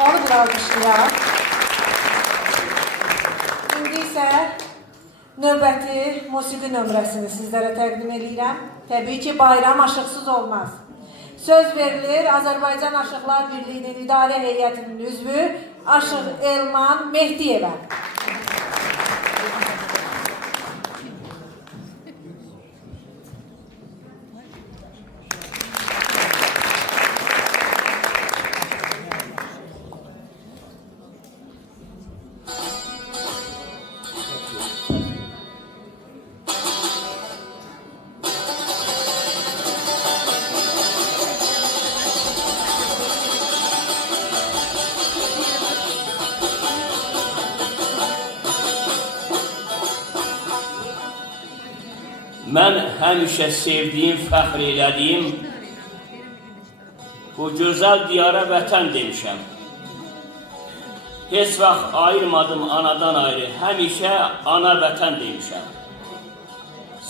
Onu bir almışlayaq. İndi isə növbəti musiqi nömrəsini sizlərə təqdim edirəm. Təbii ki, bayram aşıqsız olmaz. Söz verilir Azərbaycan Aşıqlar Birliyinin İdarə Heyətinin üzvü Aşıq Elman Mehdiyevə. Mən həmişə sevdiyim, fəxr elədiyim bu gözəl diyara vətən demişəm. Heç vaxt ayırmadım anadan ayrı, həmişə ana vətən demişəm.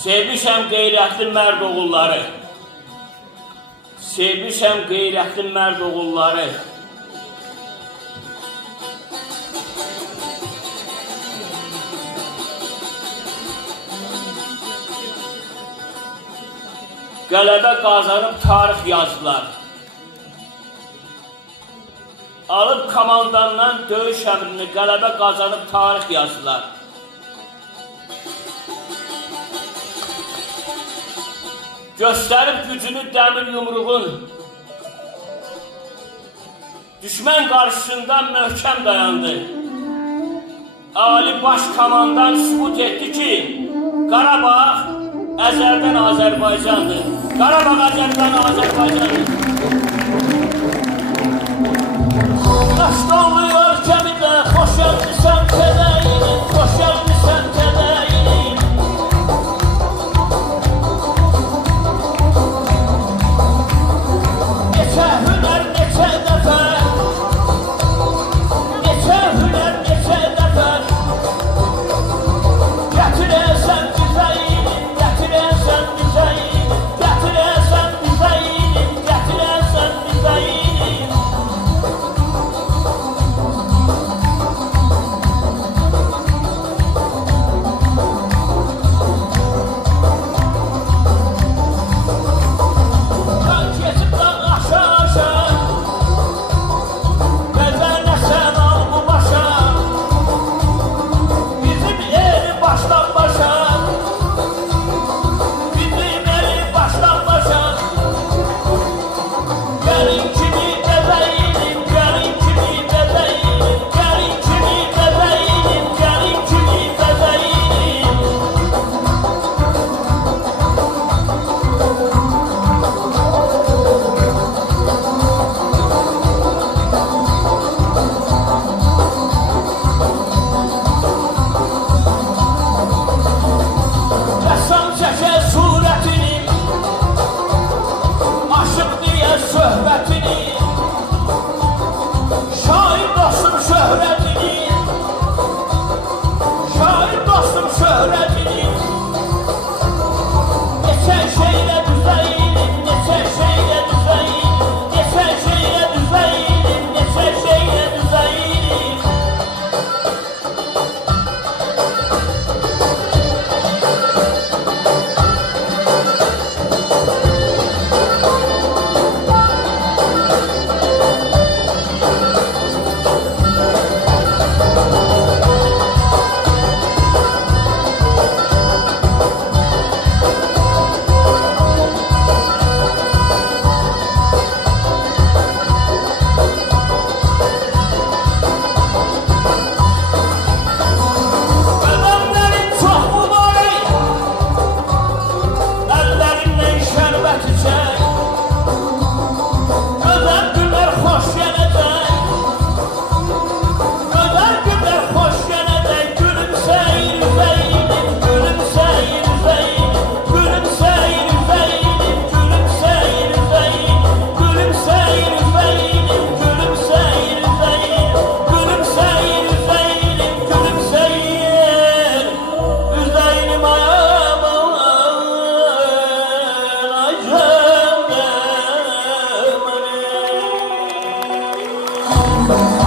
Sevmişəm qeyrətli mərd oğulları, sevmişəm qeyrətli mərd oğulları. Qələbə qazanıb tarix yazdılar. Alıb komandandan döyüş əmrini qələbə qazanıb tarix yazdılar. Göstərib gücünü dəmir yumruğun. Düşmən qarşısında möhkəm dayandı. Ali baş komandan sübut etdi ki, Qarabağ əzəldən Azərbaycandır. Qarabağ əzəldən Azərbaycandır. Daşdonluyor gəmidə, xoş gəlmisən kədəyinim, xoş gəlmisən kədəyinim. Neçə hünər, neçə dəfə, neçə hünər, neçə dəfə. Gətirəsən bizə ilim, gətirəsən bizə ilim, gətirəsən bizə ilim, gətirəsən bizə ilim. Müzik